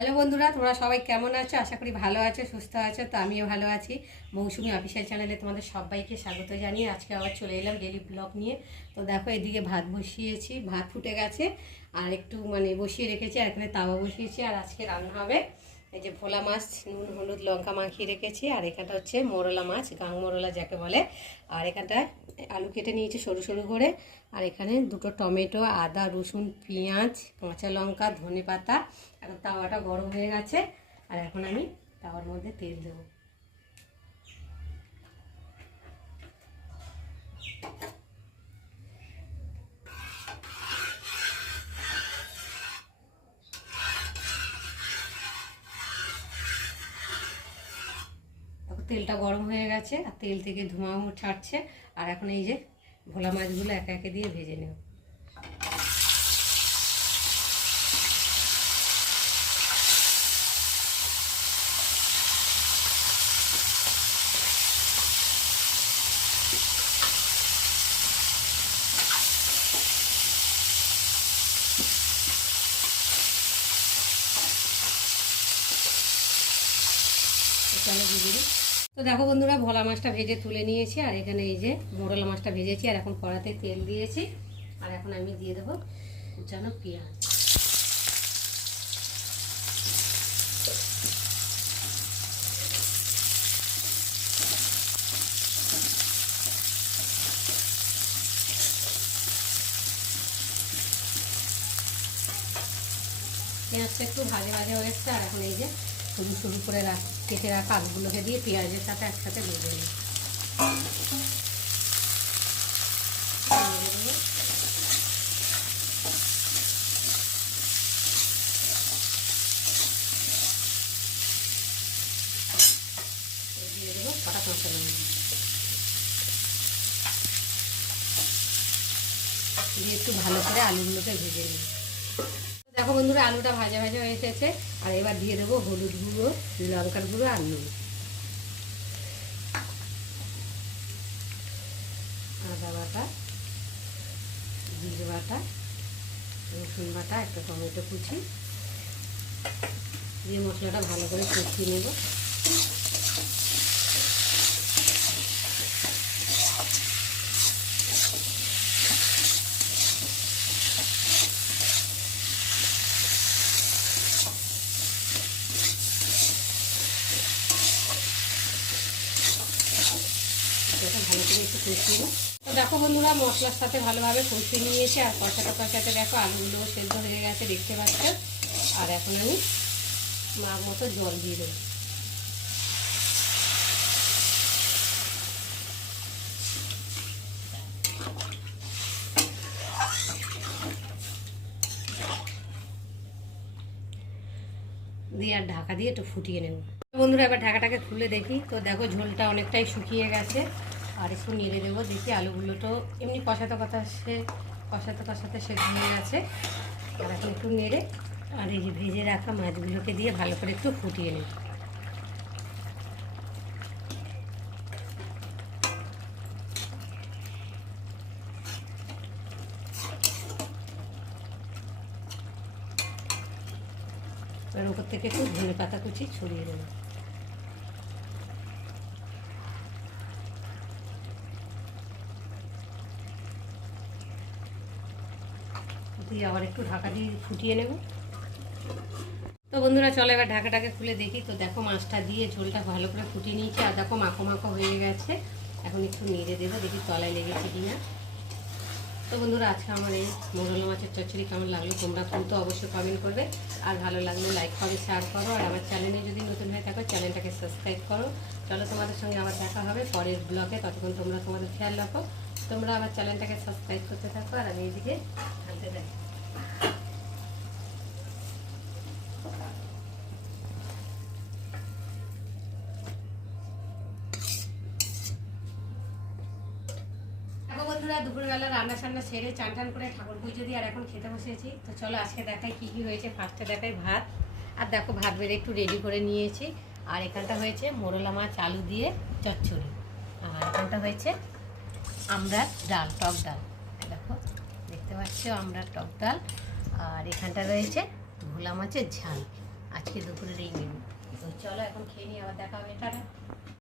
Hello বন্ধুরা, তোমরা সবাই কেমন আছো? আশা করি ভালো আছো, সুস্থ আছো। তো আমিও ভালো আছি। মৌসুমি অফিসিয়াল চ্যানেলে তোমাদের সবাইকে স্বাগত জানিয়ে আজকে আবার চলে এলাম ডেলি ব্লগ নিয়ে। তো দেখো, এদিকে ভাত বসিয়েছি, ভাত ফুটে গেছে আর একটু বসিয়ে রেখেছি। আর এখানে তাওয়া বসিয়েছি আর আজকে রান্না হবে এই যে ভোলা মাছ, নুন হলুদ লঙ্কা মাখিয়ে রেখেছি। আর এখানটা হচ্ছে মোরলা মাছ, গাং মোরলা যাকে বলে। আর এখানটায় আলু কেটে নিয়েছি সরু সরু করে। আর এখানে দুটো টমেটো, আদা রসুন পেঁয়াজ কাঁচা লঙ্কা ধনে পাতা। এখন তাওয়াটা গরম হয়ে গেছে আর এখন আমি তাওয়ার মধ্যে তেল দেবো। তেলটা গরম হয়ে গেছে আর তেল থেকে ধোঁয়াও ছাড়ছে। আর এখন এই যে ভোলা মাছগুলো একে একে দিয়ে ভেজে নেব। তো দেখো বন্ধুরা, ভোলা মাছটা ভেজে তুলে নিয়েছি আর এখানে এই যে মোরলা মাছটা ভেজেছি আর এখন কড়াতে তেল দিয়েছি। আর এখন আমি দিয়ে দেবো কুচানো পেঁয়াজ। পেঁয়াজটা একটু ভাজে ভাজে হয়ে এসছে আর এখন এই যে সরু সরু করে কেটে রাখা আলুগুলোকে দিয়ে পেঁয়াজের সাথে একসাথে ভেজে নিই। দিয়ে দেবো কটা কাঁচা লঙ্কা দিয়ে একটু ভালো করে আলুগুলোকে ভেজে নিই। দেখো বন্ধুরা, আলুটা ভাজা ভাজা হয়ে এসেছে আর এবার দিয়ে দেবো হলুদ গুঁড়ো, লঙ্কার গুঁড়ো আর নুন। আদা বাটা, জিরে বাটা, রসুন বাটা, একটা টমেটো কুচি দিয়ে মশলাটা ভালো করে কষিয়ে নেব। এটা ভালো করে একটু কষিয়ে নেব। তো দেখো বন্ধুরা, মশলার সাথে ভালোভাবে কষিয়ে নিয়েছি আর কষাতে কষাতে দেখো আলুগুলো সেদ্ধ হয়ে গেছে, দেখতে পাচ্ছ। আর এখন আমি মাপ মতো জল দিয়ে দেবো। দিয়ে আর ঢাকা দিয়ে একটু ফুটিয়ে নেব। বন্ধুরা, এবার ঢাকাটাকে খুলে দেখি। তো দেখো ঝোলটা অনেকটাই শুকিয়ে গেছে আর একটু নেড়ে দেবো। দেখি আলুগুলো তো এমনি কষাতে সেদ্ধ হয়ে গেছে। আর এখন একটু নেড়ে আর এই যে ভেজে রাখা মাছগুলোকে দিয়ে ভালো করে একটু ফুটিয়ে নেব। এবার উপর থেকে একটু ধনে পাতা কুচি ছড়িয়ে দেবো। দিয়ে আবার একটু ঢাকা দিয়ে ফুটিয়ে নেব। তো বন্ধুরা, চলো এবার ঢাকাটাকে খুলে দেখি। তো দেখো মাছটা দিয়ে ঝোলটা ভালো করে ফুটিয়ে নিয়েছি আর দেখো মাখো মাখো হয়ে গেছে। এখন একটু নেড়ে দেবো, দেখি তলায় লেগেছে কিনা। তো বন্ধুরা, আজকে আমার এই মোরলা মাছের চচ্চড়ি কেমন লাগলো তোমরা কিন্তু অবশ্যই কমেন্ট করবে। আর ভালো লাগলে লাইক করো, শেয়ার করো। আর আমার চ্যানেলে যদি নতুন হয়ে থাকো চ্যানেলটাকে সাবস্ক্রাইব করো। চলো তোমাদের সঙ্গে আবার দেখা হবে পরের ব্লগে। ততক্ষণ তোমরা তোমাদের খেয়াল রাখো। তোমরা আমার চ্যানেলটাকে সাবস্ক্রাইব করতে থাকো আর আমি এইদিকে আনতে থাকি। বন্ধুরা, দুপুরবেলা রান্না সান্না সেরে চান টান করে ঠাকুর পুজো দিয়ে আর এখন খেতে বসেছি। তো চলো আজকে দেখাই কি কি হয়েছে। ফার্স্টে দেখাই ভাত। আর দেখো ভাত বেড়ে একটু রেডি করে নিয়েছি। আর এখানটা হয়েছে মোরলা মাছ আলু দিয়ে চচ্চড়ি। আর এখানটা হয়েছে আমড়ার ডাল, টক ডাল। দেখো দেখতে পাচ্ছ আমড়ার টক ডাল। আর এখানটা রয়েছে ভোলা মাছের ঝাল। আজকে দুপুরের এই মেনু। তো চলো এখন খেয়ে নিই, আবার দেখা হবে, টাটা।